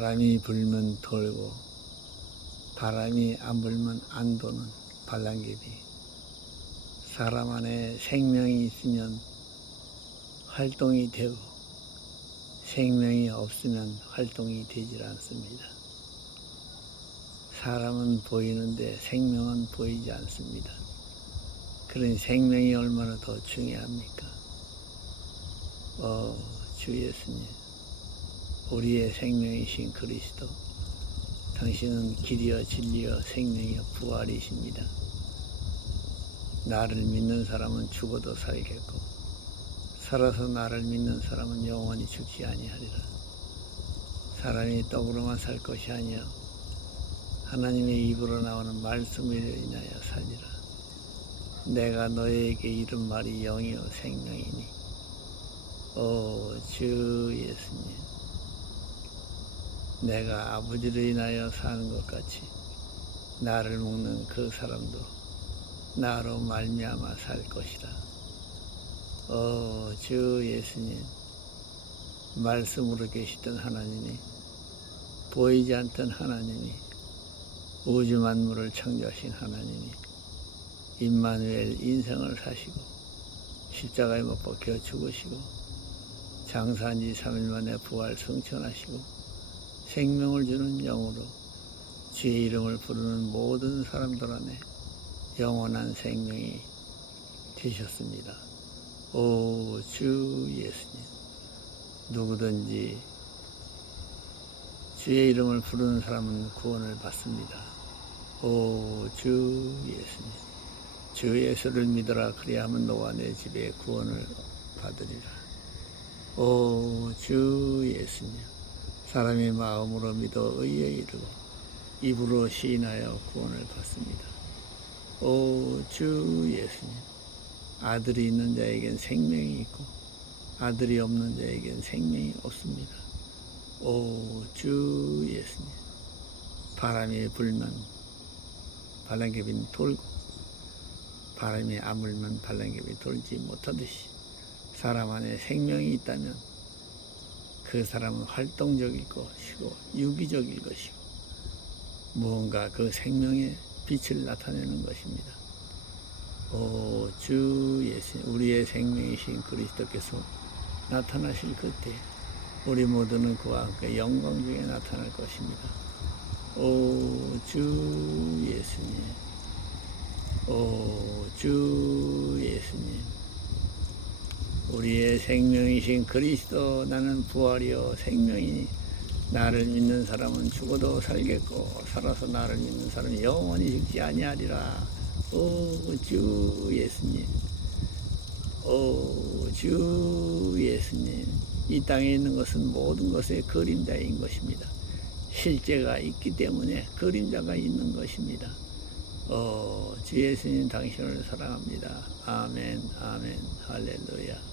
바람이 불면 돌고 바람이 안 불면 안 도는 발랑개비 사람 안에 생명이 있으면 활동이 되고 생명이 없으면 활동이 되질 않습니다. 사람은 보이는데 생명은 보이지 않습니다. 그런 생명이 얼마나 더 중요합니까? 어, 주 예수님, 우리의 생명이신 그리스도, 당신은 길이여 진리여 생명이여 부활이십니다. 나를 믿는 사람은 죽어도 살겠고, 살아서 나를 믿는 사람은 영원히 죽지 아니하리라. 사람이 떡으로만 살 것이 아니여 하나님의 입으로 나오는 말씀을 인하여 살리라. 내가 너에게 이른 말이 영이요 생명이니 오 주 예수님 내가 아버지를 인하여 사는 것 같이 나를 먹는 그 사람도 나로 말미암아 살 것이라. 오주 예수님 말씀으로 계시던 하나님이 보이지 않던 하나님이 우주 만물을 창조하신 하나님이 임마누엘 인생을 사시고 십자가에 못 박혀 죽으시고 장사한 지 3일 만에 부활 성천하시고 생명을 주는 영으로 주의 이름을 부르는 모든 사람들 안에 영원한 생명이 되셨습니다. 오 주 예수님 누구든지 주의 이름을 부르는 사람은 구원을 받습니다. 오 주 예수님 주 예수를 믿어라 그리하면 너와 내 집에 구원을 받으리라. 오 주 예수님 사람의 마음으로 믿어 의에 이르고 입으로 시인하여 구원을 받습니다. 오 주 예수님 아들이 있는 자에겐 생명이 있고 아들이 없는 자에겐 생명이 없습니다. 오 주 예수님 바람이 불면 바람개비는 돌고 바람이 안 불면 발랑개비 돌지 못하듯이 사람 안에 생명이 있다면 그 사람은 활동적일 것이고 유기적일 것이고 무언가 그 생명의 빛을 나타내는 것입니다. 오 주 예수님 우리의 생명이신 그리스도께서 나타나실 그때 우리 모두는 그와 함께 영광 중에 나타날 것입니다. 오 주 예수님 오 주 예수님 우리의 생명이신 그리스도 나는 부활이요 생명이니 나를 믿는 사람은 죽어도 살겠고 살아서 나를 믿는 사람은 영원히 죽지 아니하리라. 오 주 예수님. 오 주 예수님. 이 땅에 있는 것은 모든 것의 그림자인 것입니다. 실제가 있기 때문에 그림자가 있는 것입니다. 어, 주 예수님 당신을 사랑합니다. 아멘, 아멘, 할렐루야.